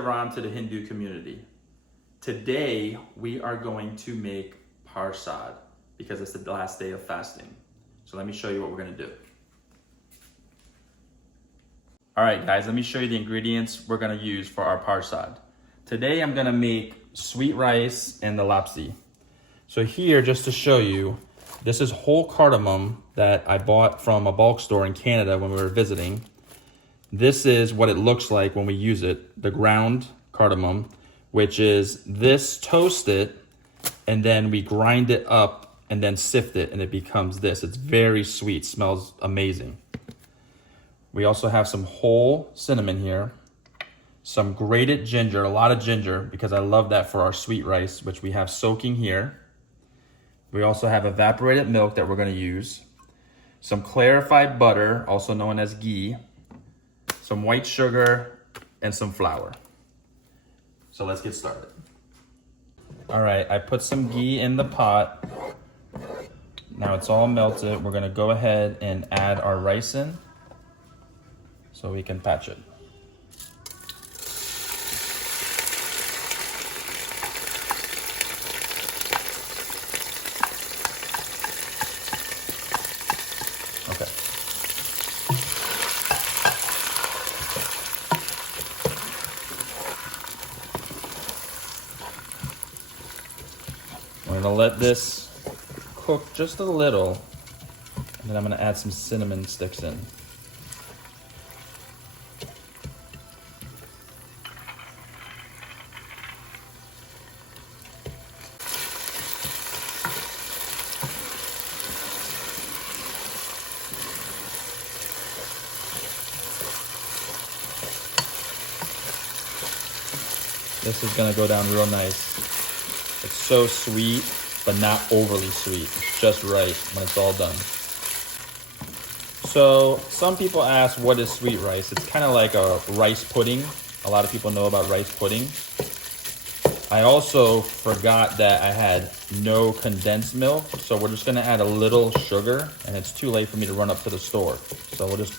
Ram to the Hindu community. Today, we are going to make parsad because it's the last day of fasting. So let me show you what we're gonna do. All right, guys, let me show you the ingredients we're gonna use for our parsad. Today, I'm gonna make sweet rice and the lapsee. So here, just to show you, this is whole cardamom that I bought from a bulk store in Canada when we were visiting. This is what it looks like when we use it, the ground cardamom, which is this toasted, and then we grind it up and then sift it, and it becomes this. It's very sweet, smells amazing. We also have some whole cinnamon here, some grated ginger, a lot of ginger, because I love that for our sweet rice, which we have soaking here. We also have evaporated milk that we're gonna use, some clarified butter, also known as ghee, some white sugar, and some flour. So let's get started. All right, I put some ghee in the pot. Now it's all melted. We're gonna go ahead and add our rice in so we can patch it. Okay. I'm gonna let this cook just a little, and then I'm gonna add some cinnamon sticks in. This is gonna go down real nice. It's so sweet, but not overly sweet. It's just right when it's all done. So some people ask, what is sweet rice? It's kind of like a rice pudding. A lot of people know about rice pudding. I also forgot that I had no condensed milk, so we're just gonna add a little sugar, and it's too late for me to run up to the store. So we'll just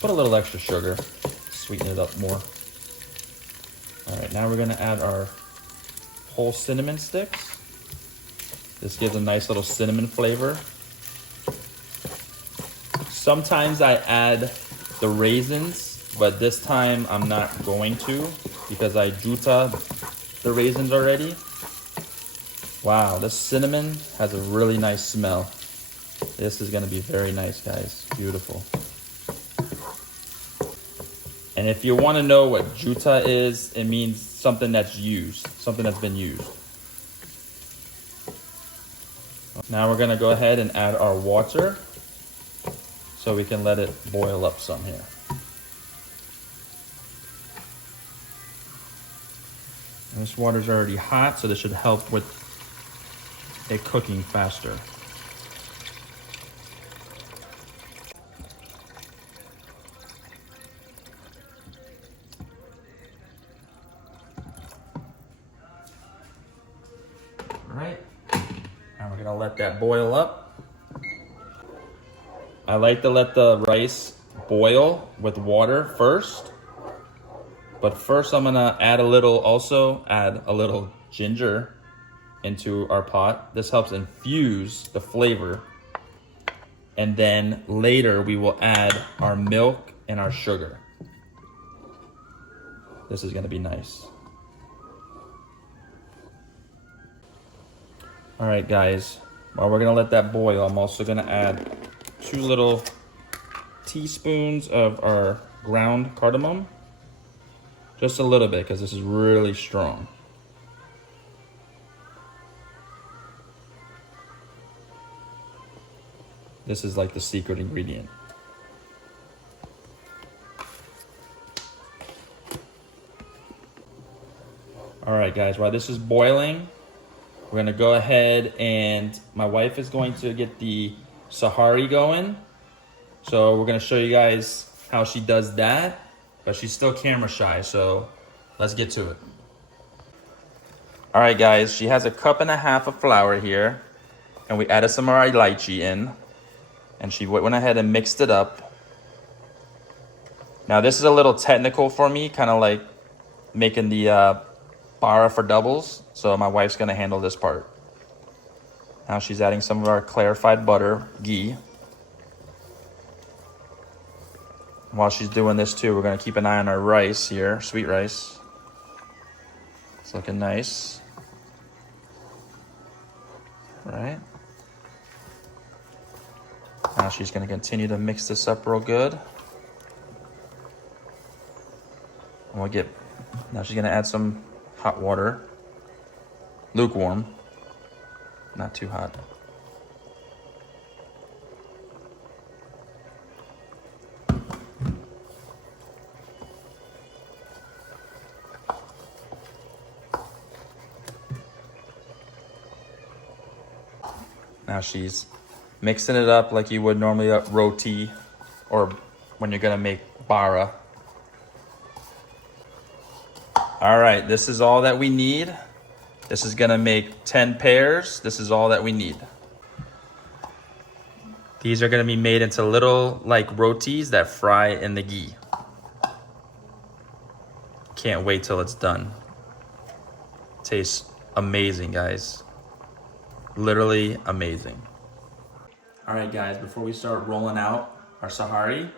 put a little extra sugar, sweeten it up more. All right, now we're gonna add our whole cinnamon sticks. This gives a nice little cinnamon flavor. Sometimes I add the raisins, but this time I'm not going to because I juta the raisins already. Wow, this cinnamon has a really nice smell. This is gonna be very nice, guys. Beautiful. And if you wanna know what juta is, it means something that's used, something that's been used. Now we're gonna go ahead and add our water so we can let it boil up some here. And this water's already hot, so this should help with it cooking faster. All right, now we're gonna let that boil up. I like to let the rice boil with water first, but first I'm gonna add a little ginger into our pot. This helps infuse the flavor. And then later we will add our milk and our sugar. This is gonna be nice. All right, guys, while we're gonna let that boil, I'm also gonna add 2 little teaspoons of our ground cardamom. Just a little bit, because this is really strong. This is like the secret ingredient. All right, guys, while this is boiling, we're gonna go ahead and my wife is going to get the Sohari going. So we're gonna show you guys how she does that, but she's still camera shy, so let's get to it. All right, guys, she has 1.5 cups of flour here, and we added some of our lychee in, and she went ahead and mixed it up. Now this is a little technical for me, kind of like making the bara for doubles, so my wife's gonna handle this part. Now she's adding some of our clarified butter, ghee. While she's doing this too, we're gonna keep an eye on our rice here, sweet rice. It's looking nice. All right. Now she's gonna continue to mix this up real good. And now she's gonna add some hot water, lukewarm, not too hot. Now she's mixing it up like you would normally a roti or when you're gonna make bara. All right, this is all that we need. This is gonna make 10 pairs. This is all that we need. These are gonna be made into little like rotis that fry in the ghee. Can't wait till it's done. Tastes amazing, guys. Literally amazing. All right, guys, before we start rolling out our Sohari,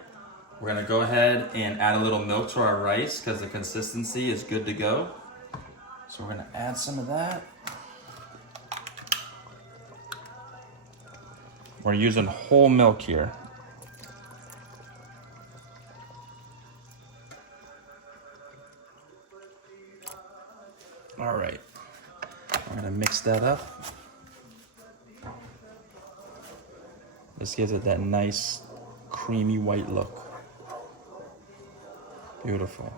we're gonna go ahead and add a little milk to our rice because the consistency is good to go. So we're gonna add some of that. We're using whole milk here. All right, I'm gonna mix that up. This gives it that nice creamy white look. Beautiful.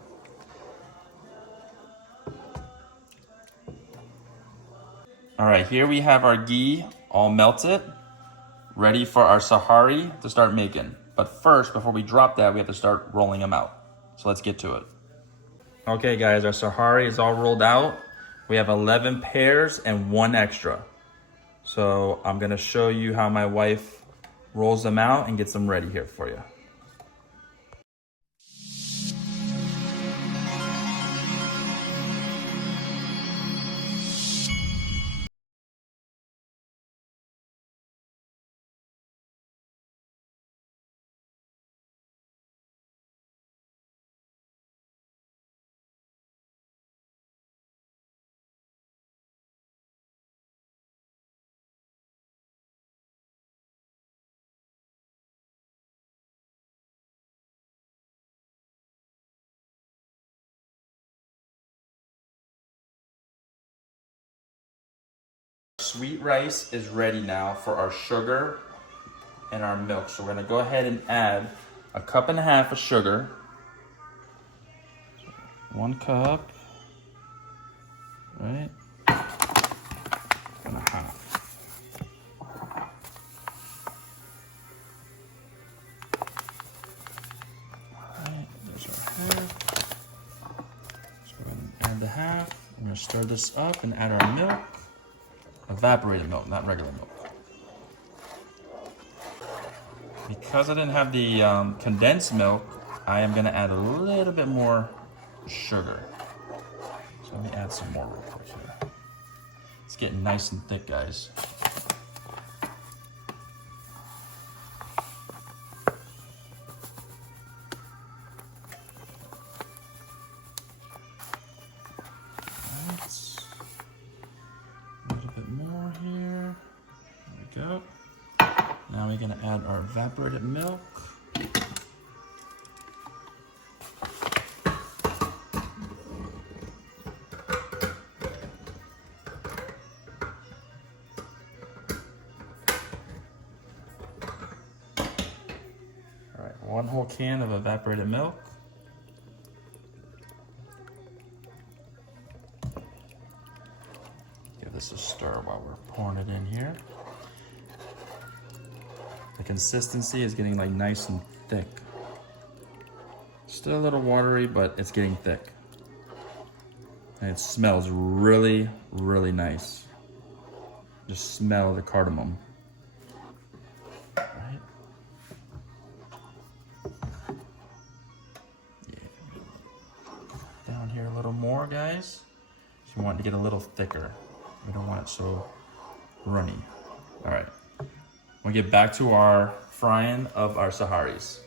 All right, here we have our ghee all melted, ready for our Sohari to start making. But first, before we drop that, we have to start rolling them out. So let's get to it. Okay guys, our Sohari is all rolled out. We have 11 pairs and 1 extra. So I'm gonna show you how my wife rolls them out and gets them ready here for you. Sweet rice is ready now for our sugar and our milk. So we're gonna go ahead and add 1.5 cups of sugar. 1 cup, right? 1.5. Alright, there's our half. So we're gonna add the half. We're gonna stir this up and add our milk. Evaporated milk, not regular milk. Because I didn't have the condensed milk, I am gonna add a little bit more sugar. So let me add some more real quick here. It's getting nice and thick, guys. A little bit more here. There we go. Now we're gonna add our evaporated milk. All right, 1 whole can of evaporated milk. Give this a stir while we're pouring it in here. The consistency is getting like nice and thick. Still a little watery, but it's getting thick. And it smells really, really nice. Just smell the cardamom. Right? Yeah. Down here a little more. to get a little thicker. We don't want it so runny. All right, we'll get back to our frying of our Soharis.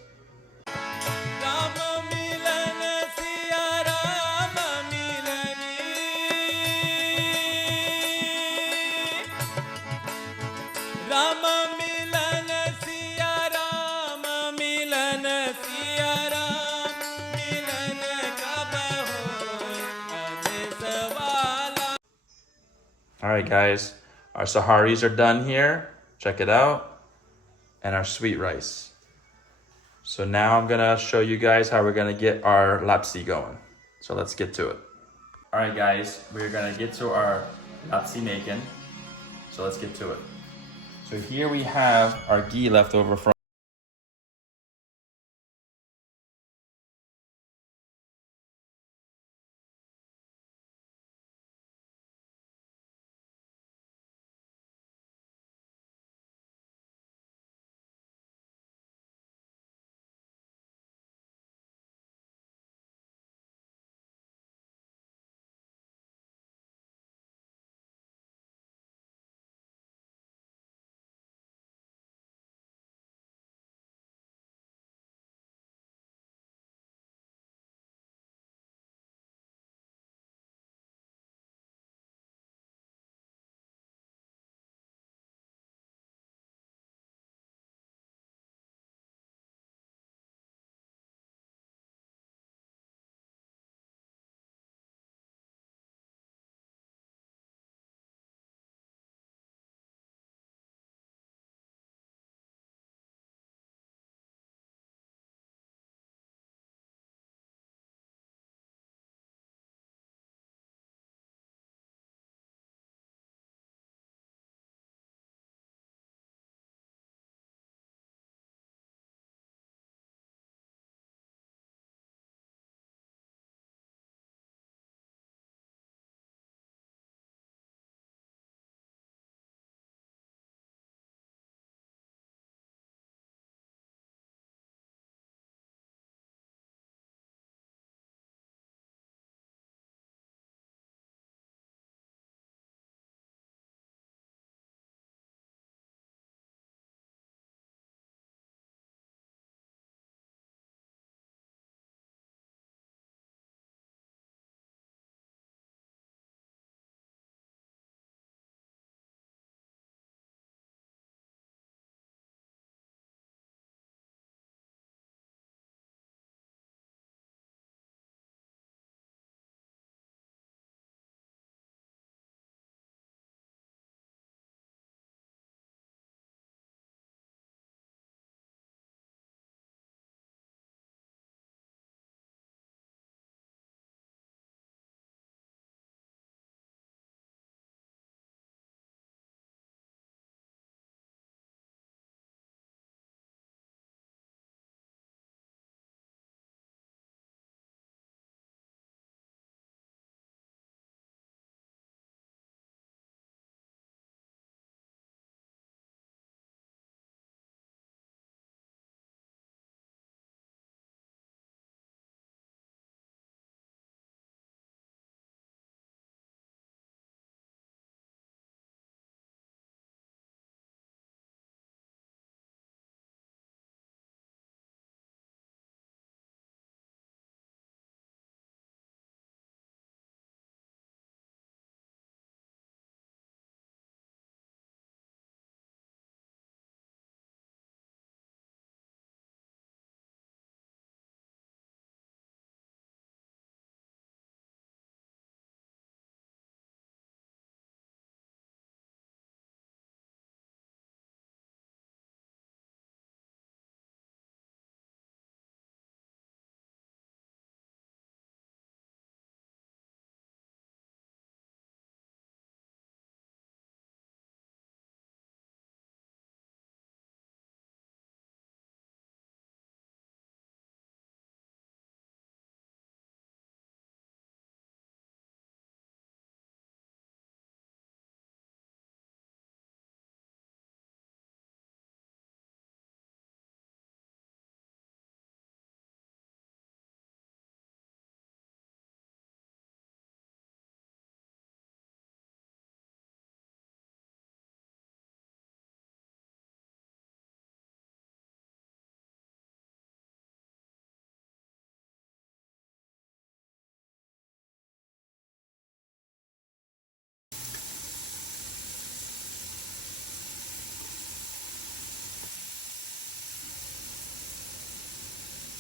All right, guys, our Soharis are done here. Check it out. And our sweet rice. So now I'm gonna show you guys how we're gonna get our lapsee going. So let's get to it. All right, guys, we're gonna get to our lapsee making. So let's get to it. So here we have our ghee left over from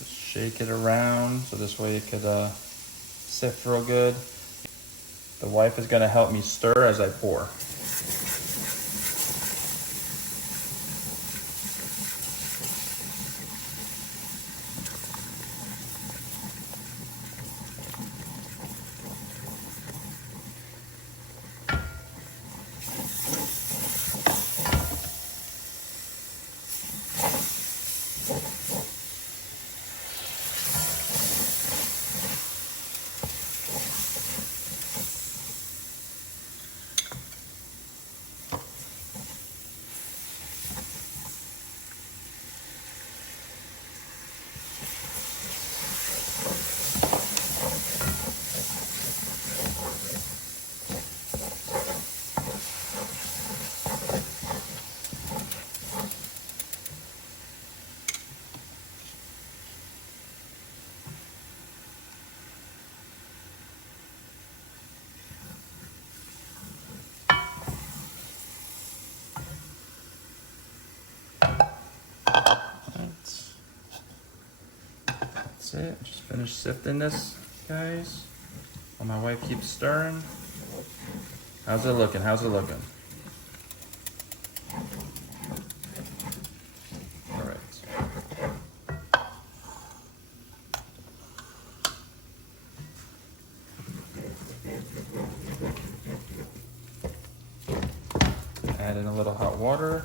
Just shake it around so this way it could sift real good. The wife is gonna help me stir as I pour. That's it. Just finished sifting this, guys. While my wife keeps stirring. How's it looking? How's it looking? All right. Add in a little hot water.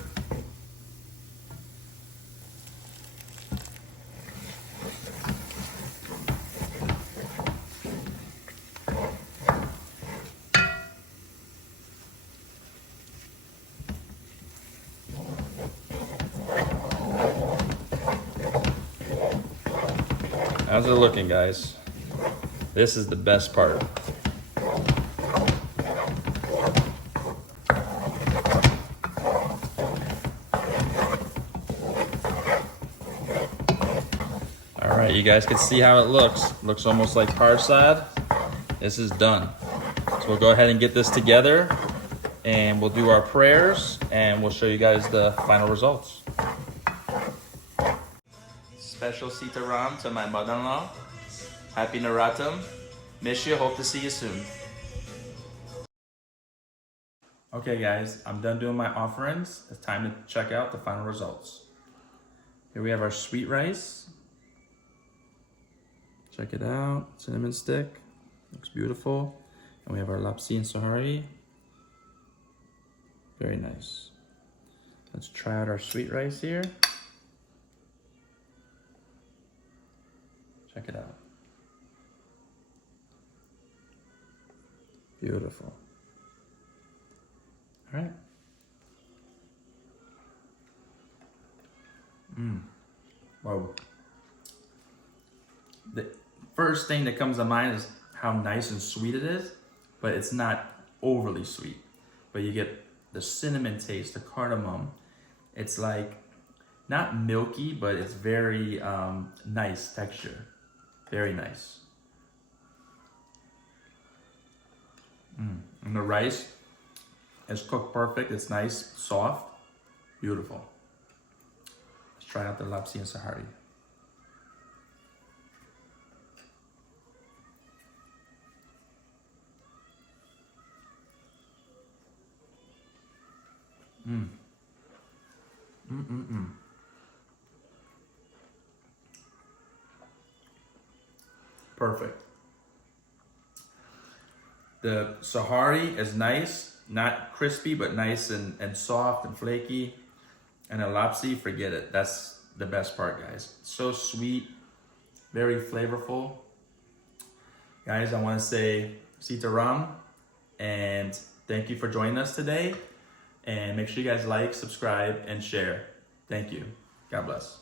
How's it looking, guys? This is the best part. All right, you guys can see how it looks. Looks almost like parsad. This is done. So we'll go ahead and get this together and we'll do our prayers and we'll show you guys the final results. Special sitaram to my mother-in-law. Happy Naratam. Miss you, hope to see you soon. Okay guys, I'm done doing my offerings. It's time to check out the final results. Here we have our sweet rice. Check it out, cinnamon stick, looks beautiful. And we have our Lapsee and Sohari. Very nice. Let's try out our sweet rice here. Check it out. Beautiful. All right. Whoa. The first thing that comes to mind is how nice and sweet it is, but it's not overly sweet. But you get the cinnamon taste, the cardamom. It's like not milky, but it's very nice texture. Very nice. And the rice is cooked perfect. It's nice, soft, beautiful. Let's try out the Lapsee and Sohari. Perfect. The Sohari is nice, not crispy, but nice and soft and flaky. And the Lapsee, forget it. That's the best part, guys. So sweet, very flavorful. Guys, I want to say Sitaram and thank you for joining us today. And make sure you guys like, subscribe, and share. Thank you. God bless.